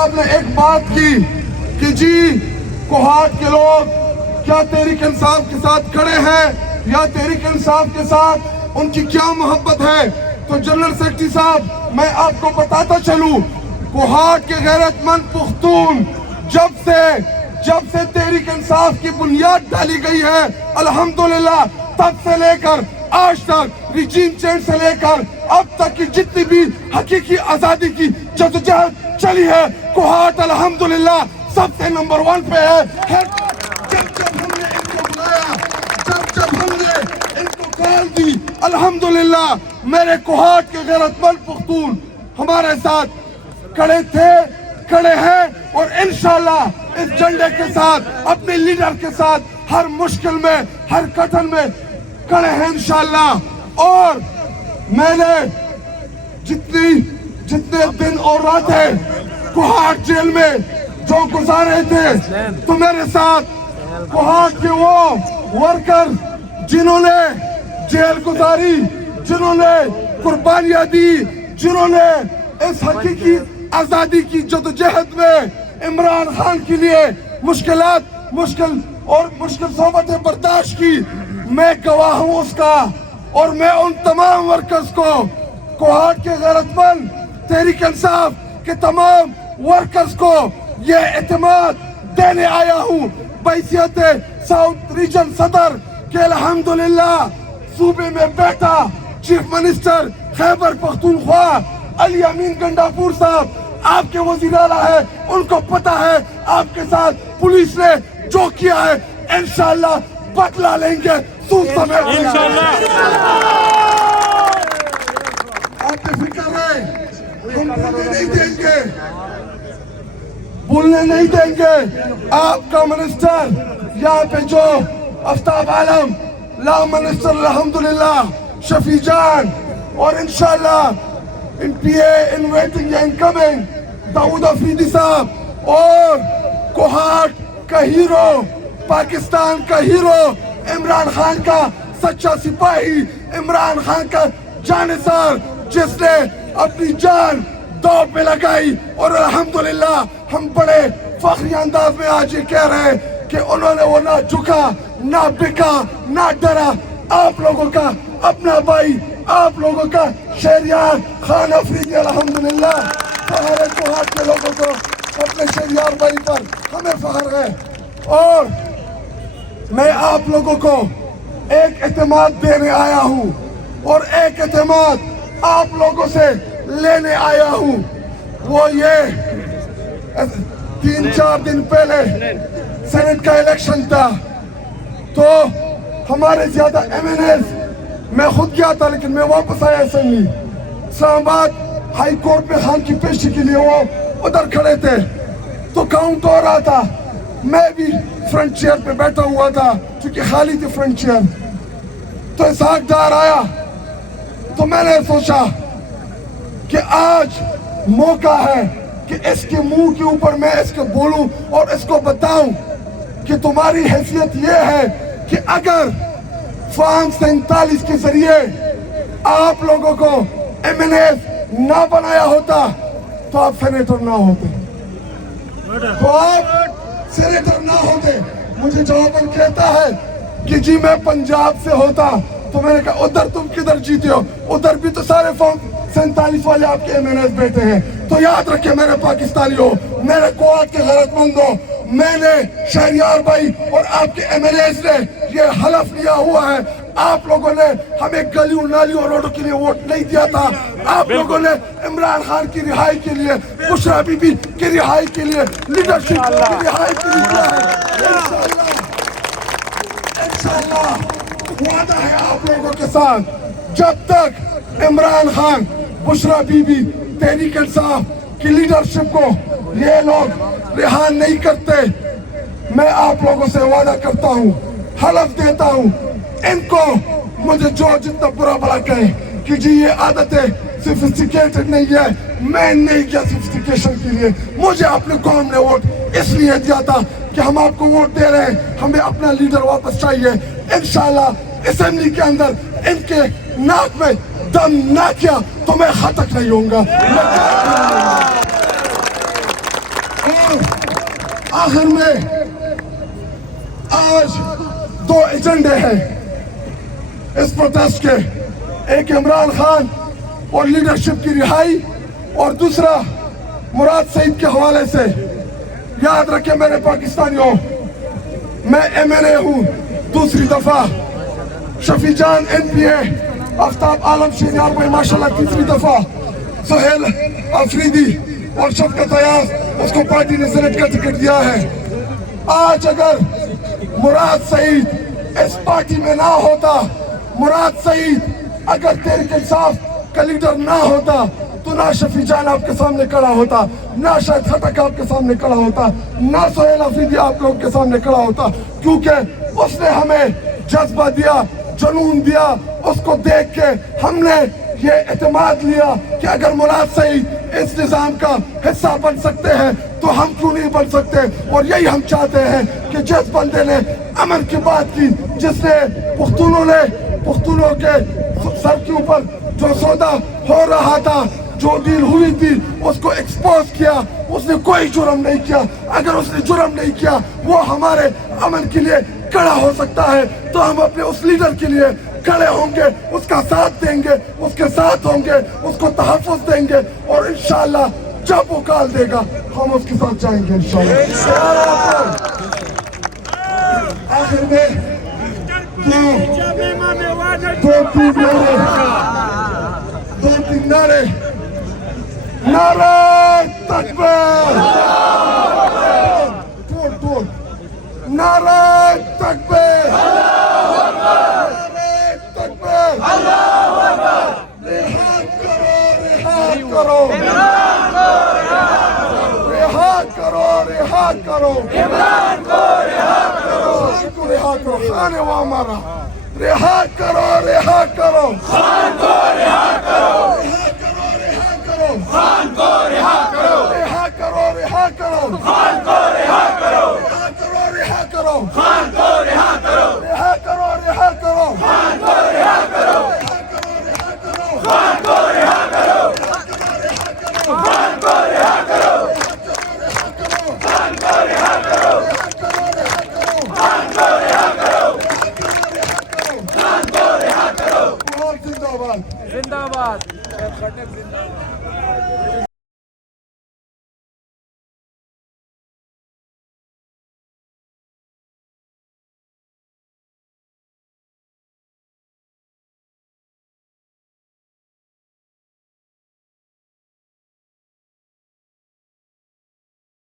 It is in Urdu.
صاحب نے ایک بات کی کہ جی کوہاٹ کے لوگ کیا تحریک انصاف کے ساتھ کھڑے ہیں یا تحریک انصاف کے ساتھ ان کی کیا محبت ہے. تو جنرل سیکرٹری صاحب میں آپ کو بتاتا چلوں کوہاٹ کے غیرت مند پختون جب سے تحریک انصاف کی بنیاد ڈالی گئی ہے الحمدللہ تب سے لے کر آج تک ریجیم چینج سے لے کر اب تک کی جتنی بھی حقیقی آزادی کی جدوجہد چلی ہے کوہاٹ الحمدللہ سب سے نمبر 1 پہ ہے. جب ہم نے ان کو بلایا جب ہم نے ان کو کال دی الحمدللہ میرے کوہاٹ کے غیرت مند پختون ہمارے ساتھ کھڑے تھے کھڑے ہیں اور انشاءاللہ اس جھنڈے کے ساتھ اپنے لیڈر کے ساتھ ہر مشکل میں ہر کٹھن میں کھڑے ہیں انشاءاللہ. اور میں نے جتنے دن اور راتیں کوہاٹ جیل میں جو گزارے تھے تو میرے ساتھ کوہاٹ کے وہ ورکر جنہوں نے جیل گزاری جنہوں نے قربانیاں دی جنہوں نے اس حقیقی آزادی کی جدوجہد میں عمران خان کے لیے مشکل صحبتیں برداشت کی میں گواہ ہوں اس کا. اور میں ان تمام ورکرز کو کوہاٹ کے غیرت مند تحریک انصاف کے تمام ورکرز کو یہ اعتماد دینے آیا ہوں بحیثیت ساؤتھ ریجن صدر کہ الحمدللہ صوبے میں بیٹھا چیف منسٹر خیبر پختونخوا علی امین گنڈاپور صاحب آپ کے وزیر اعلیٰ ہے ان کو پتا ہے آپ کے ساتھ پولیس نے جو کیا ہے انشاءاللہ بدلہ لیں گے سود سمیت آپ کی فکر ہے ہم بھولنے نہیں دیں گے آپ کا منسٹر یہاں پہ جو آفتاب عالم لا منسٹر الحمدللہ شفیع جان اور انشاءاللہ ان پی اے ان ویٹنگ یا ان کمنگ داؤد افریدی صاحب اور کوہاٹ کا ہیرو پاکستان کا ہیرو عمران خان کا سچا سپاہی عمران خان کا جانثار جس نے اپنی جان دوڑ پہ لگائی اور الحمدللہ ہم بڑے فخری انداز میں آج یہ کہہ رہے ہیں کہ انہوں نے وہ نہ جھکا نہ بکا نہ ڈرا. آپ لوگوں کا اپنا بھائی آپ لوگوں کا شہریار خان افریدی الحمدللہ فخر ہے کوہاٹ کے لوگوں کو اپنے شہریار بھائی پر ہمیں فخر ہے. اور میں آپ لوگوں کو ایک اعتماد دینے آیا ہوں اور ایک اعتماد آپ لوگوں سے لینے آیا ہوں. وہ یہ 3-4 دن پہلے سینٹ کا الیکشن تھا تو ہمارے زیادہ ایم این ایز میں خود گیا تھا لیکن میں واپس آیا اسمبلی اسلام آباد ہائی کورٹ میں خان کی پیشی کے لیے وہ ادھر کھڑے تھے تو کاؤنٹ ہو رہا تھا میں بھی فرنٹ چیئر پہ بیٹھا ہوا تھا کیونکہ خالی تھی فرنٹ چیئر. تو اسحاق ڈار آیا تو میں نے سوچا کہ آج موقع ہے کہ اس کے منہ کے اوپر میں اس کو بولوں اور اس کو بتاؤں کہ تمہاری حیثیت یہ ہے کہ اگر فارم 47 کے ذریعے آپ لوگوں کو ایم این ایز نہ بنایا ہوتا تو آپ سینیٹر نہ ہوتے مجھے جواباً کہتا ہے کہ جی میں پنجاب سے ہوتا تو میں نے کہا ادھر تم کدھر جیتے ہو ادھر بھی تو سارے فارم 47 والے آپ کے ایم این ایز بیٹھے ہیں. تو یاد رکھیں میرے پاکستانی ہو میرے کوہاٹ کے غیرت مند ہو میں نے شہریار بھائی اور آپ کے ایم این ایز نے یہ حلف لیا ہوا ہے آپ لوگوں نے ہمیں گلیوں نالیوں اور روڈوں کے لیے ووٹ نہیں دیا تھا. آپ لوگوں نے عمران خان کی رہائی کے لیے بشرا بی بی کی رہائی کے لیے لیڈرشپ کی رہائی کے لیے کیا ہے. انشاءاللہ وعدہ ہے آپ لوگوں کے ساتھ جب تک عمران خان بشرا بی بی تحریک انصاف کی لیڈرشپ کو یہ لوگ رہا نہیں کرتے میں آپ لوگوں سے وعدہ کرتا ہوں حلف دیتا ہوں ان کو مجھے جو جتنا برا بلا کہیں کہ جی یہ عادتیں سفسٹیکیٹڈ نہیں ہے میں نہیں کیا سفسٹیکیشن کے لیے مجھے اپنے قوم نے ووٹ اس لیے دیا تھا کہ ہم آپ کو ووٹ دے رہے ہیں ہمیں اپنا لیڈر واپس چاہیے. انشاءاللہ اسمبلی کے اندر ان کے ناک میں دم نہ کیا تو میں خطک نہیں ہوں گا. آخر میں آج دو ایجنڈے ہیں اس پروٹیسٹ کے، ایک عمران خان اور لیڈرشپ کی رہائی، اور دوسرا مراد سعید کے حوالے سے۔ یاد رکھیں میرے پاکستانیوں، میں ایم این اے ہوں دوسری دفعہ، شفیع جان این پی اے، آفتاب عالم شینیار بھائی ماشاءاللہ تیسری دفعہ، سہیل آفریدی اور شفقت ایاز، اس کو پارٹی نے سینیٹ کا ٹکٹ دیا ہے۔ آج اگر مراد سعید اس پارٹی میں نہ ہوتا، مراد سعید اگر تحریک انصاف کا لیڈر نہ ہوتا، تو نہ شفیع جان آپ کے سامنے کھڑا ہوتا، نہ شاہد خٹک آپ کے سامنے کھڑا ہوتا، نہ سہیل آفریدی آپ لوگ کے سامنے کھڑا ہوتا، کیونکہ اس نے ہمیں جذبہ دیا، جنون دیا۔ اس کو دیکھ کے ہم نے یہ اعتماد لیا کہ اگر مراد سعید اس نظام کا حصہ بن سکتے ہیں تو ہم کیوں نہیں بن سکتے۔ اور یہی ہم چاہتے ہیں کہ جس بندے نے امن کی بات کی، جس نے پختونوں کے سر کے اوپر جو سودا ہو رہا تھا، جو ڈیل ہوئی تھی، اس کو ایکسپوز کیا، اس نے کوئی جرم نہیں کیا۔ اگر اس نے جرم نہیں کیا، وہ ہمارے امن کے لیے کھڑا ہو سکتا ہے، تو ہم اپنے اس لیڈر کے لیے کھڑے ہوں گے، اس کا ساتھ دیں گے، اس کے ساتھ ہوں گے، اس کو تحفظ دیں گے، اور انشاءاللہ جب وہ کال دے گا ہم اس کے ساتھ جائیں گے انشاءاللہ۔ آخر میں دو تین نعرے، نعرہ تکبیر، نعرہ تکبیر، رہا کرو، رہا کرو، رہا کرو، عمران کو رہا کرو، خان کو رہا کرو، خان ہے وہ ہمارا، رہا کرو، رہا کرو، خان کو رہا کرو، رہا کرو، خان کو رہا کرو، رہا کرو، رہا کرو، خان کو رہا کرو، رہا کرو، خان کو رہا کرو، رہا کرو، رہا کرو، خان کو رہا کرو، خان کو رہا کرو، خان کو رہا کرو، خان کو رہا کرو، خان کو رہا کرو، خان کو رہا کرو، زندہ باد، زندہ باد،